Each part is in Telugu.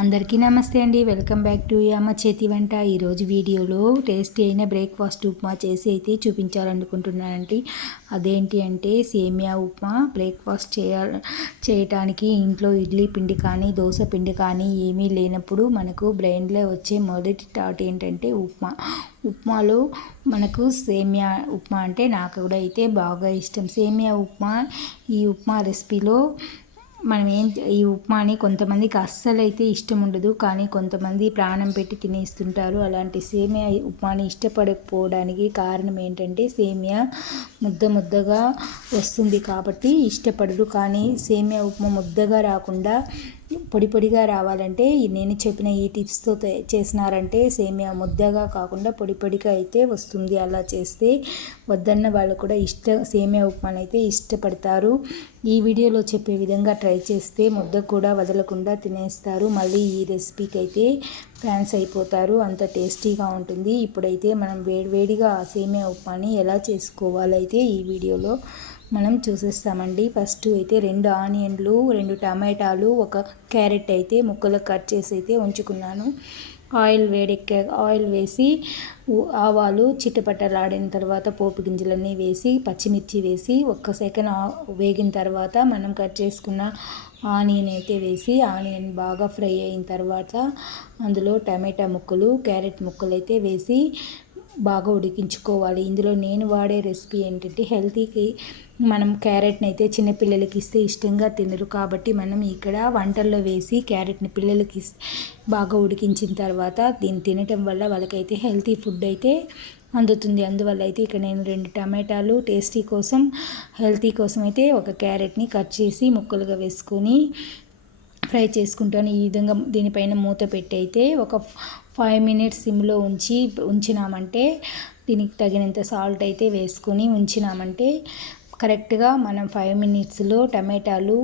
అందరికీ నమస్తే అండి. వెల్కమ్ బ్యాక్ టు అమ్మ చేతి వంట. ఈరోజు వీడియోలో టేస్టీ అయిన బ్రేక్ఫాస్ట్ ఉప్మా చేసి అయితే చూపించాలనుకుంటున్నానండి. అదేంటి అంటే సేమియా ఉప్మా. బ్రేక్ఫాస్ట్ చేయటానికి ఇంట్లో ఇడ్లీ పిండి కానీ దోశ పిండి కానీ ఏమీ లేనప్పుడు మనకు బ్రెయిన్లో వచ్చే మొదటి థాట్ ఏంటంటే ఉప్మాలో మనకు సేమియా ఉప్మా అంటే నాకు కూడా అయితే బాగా ఇష్టం. సేమియా ఉప్మా, ఈ ఉప్మా రెసిపీలో మనం ఈ ఉప్మాని కొంతమందికి అస్సలు అయితే ఇష్టం ఉండదు, కానీ కొంతమంది ప్రాణం పెట్టి తినేస్తుంటారు. అలాంటి సేమియా ఉప్మాని ఇష్టపడకపోవడానికి కారణం ఏంటంటే సేమియా ముద్దగా వస్తుంది కాబట్టి ఇష్టపడరు. కానీ సేమియా ఉప్మా ముద్దగా రాకుండా పొడిగా రావాలంటే నేను చెప్పిన ఈ టిప్స్తో చేసినారంటే సేమియా ముద్దగా కాకుండా పొడిగా అయితే వస్తుంది. అలా చేస్తే వద్దన్న వాళ్ళు కూడా సేమియా ఉప్మాని అయితే ఇష్టపడతారు. ఈ వీడియోలో చెప్పే విధంగా ట్రై చేస్తే ముద్ద కూడా వదలకుండా తినేస్తారు. మళ్ళీ ఈ రెసిపీకి అయితే ఫ్యాన్స్ అయిపోతారు, అంత టేస్టీగా ఉంటుంది. ఇప్పుడైతే మనం వేడివేడిగా సేమియా ఉప్మాని ఎలా చేసుకోవాలైతే ఈ వీడియోలో మనం చూసేస్తామండి. ఫస్ట్ అయితే 2 ఆనియన్లు, 2 టమాటాలు, 1 క్యారెట్ అయితే ముక్కలు కట్ చేసి అయితే ఉంచుకున్నాను. ఆయిల్ వేసి ఆవాలు చిటపటలాడిన తర్వాత పోపు గింజలన్నీ వేసి పచ్చిమిర్చి వేసి 1 సెకండ్ వేగిన తర్వాత మనం కట్ చేసుకున్న ఆనియన్ అయితే వేసి ఆనియన్ బాగా ఫ్రై అయిన తర్వాత అందులో టమాటా ముక్కలు, క్యారెట్ ముక్కలు అయితే వేసి బాగా ఉడికించుకోవాలి. ఇందులో నేను వాడే రెసిపీ ఏంటంటే హెల్తీకి మనం క్యారెట్ని అయితే చిన్నపిల్లలకి ఇస్తే ఇష్టంగా తినరు, కాబట్టి మనం ఇక్కడ వంటల్లో వేసి క్యారెట్ని పిల్లలకి బాగా ఉడికించిన తర్వాత దీన్ని తినటం వల్ల వాళ్ళకైతే హెల్తీ ఫుడ్ అయితే అందుతుంది. అందువల్ల అయితే ఇక్కడ నేను 2 టమాటాలు టేస్టీ కోసం, హెల్తీ కోసం అయితే 1 క్యారెట్ని కట్ చేసి ముక్కలుగా వేసుకొని ఫ్రై చేసుకుంటాను. ఈ విధంగా దీనిపైన మూత పెట్టి అయితే ఒక 5 మినిట్స్ సిమ్లో ఉంచినామంటే దీనికి తగినంత సాల్ట్ అయితే వేసుకొని ఉంచినామంటే కరెక్ట్గా మనం 5 మినిట్స్లో టమాటాలు,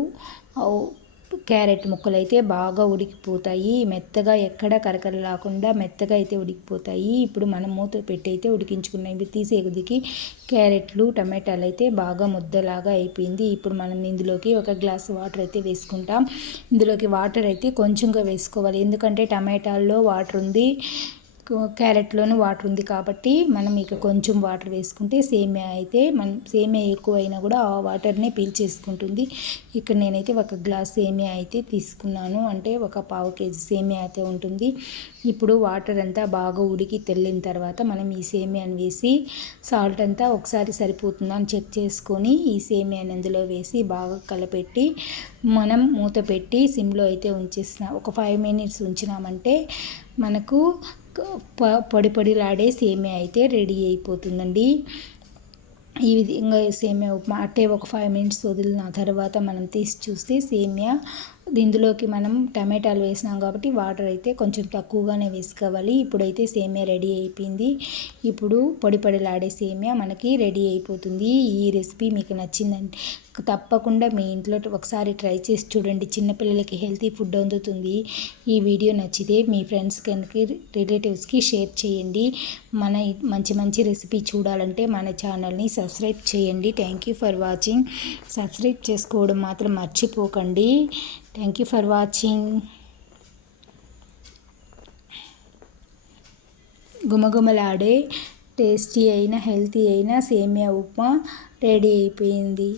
క్యారెట్ ముక్కలు అయితే బాగా ఉడికిపోతాయి. మెత్తగా ఎక్కడ కరకరలాకుండా మెత్తగా అయితే ఉడికిపోతాయి. ఇప్పుడు మనం మూత పెట్టి అయితే ఉడికించుకున్నాం. ఇవి తీసే కొద్దికి క్యారెట్లు, టమాటాలు అయితే బాగా ముద్దలాగా అయిపోయింది. ఇప్పుడు మనం ఇందులోకి 1 గ్లాస్ వాటర్ అయితే వేసుకుంటాం. ఇందులోకి వాటర్ అయితే కొంచెంగా వేసుకోవాలి, ఎందుకంటే టమాటాల్లో వాటర్ ఉంది, క్యారెట్లోనూ వాటర్ ఉంది కాబట్టి మనం ఇక కొంచెం వాటర్ వేసుకుంటే సేమియా ఎక్కువైనా కూడా ఆ వాటర్నే పీల్చేసుకుంటుంది. ఇక్కడ నేనైతే 1 గ్లాస్ సేమియా అయితే తీసుకున్నాను, అంటే 1/4 కేజీ సేమియా అయితే ఉంటుంది. ఇప్పుడు వాటర్ అంతా బాగా ఉడికి తెల్లిన తర్వాత మనం ఈ సేమియాని వేసి సాల్ట్ అంతా ఒకసారి సరిపోతుందా అని చెక్ చేసుకొని ఈ సేమియాని అందులో వేసి బాగా కలపెట్టి మనం మూత పెట్టి సిమ్లో అయితే ఉంచేసిన ఒక 5 మినిట్స్ ఉంచినామంటే మనకు పొడిలాడే సేమియా అయితే రెడీ అయిపోతుందండి. ఈ విధంగా సేమియా ఉప్మా అట్టే ఒక 5 మినిట్స్ వదిలిన తర్వాత మనం తీసి చూస్తే సేమియా ఇందులోకి మనం టమాటాలు వేసినాం కాబట్టి వాటర్ అయితే కొంచెం తక్కువగానే వేసుకోవాలి. ఇప్పుడైతే సేమియా రెడీ అయిపోయింది. ఇప్పుడు పొడిలాడే సేమియా మనకి రెడీ అయిపోతుంది. ఈ రెసిపీ మీకు నచ్చిందంటే తప్పకుండా మీ ఇంట్లో ఒకసారి ట్రై చేసి చూడండి. చిన్నపిల్లలకి హెల్తీ ఫుడ్ అందుతుంది. ఈ వీడియో నచ్చితే మీ ఫ్రెండ్స్కి, రిలేటివ్స్కి షేర్ చేయండి. మన మంచి రెసిపీ చూడాలంటే మన ఛానల్ని సబ్స్క్రైబ్ చేయండి. Thank you for watching. Subscribe చేసుకోవడం మాత్రం మర్చిపోకండి. Thank you for watching. గుమగుమలాడే టేస్టీ అయిన హెల్తీ అయిన సేమియా ఉప్మా రెడీ అయిపోయింది.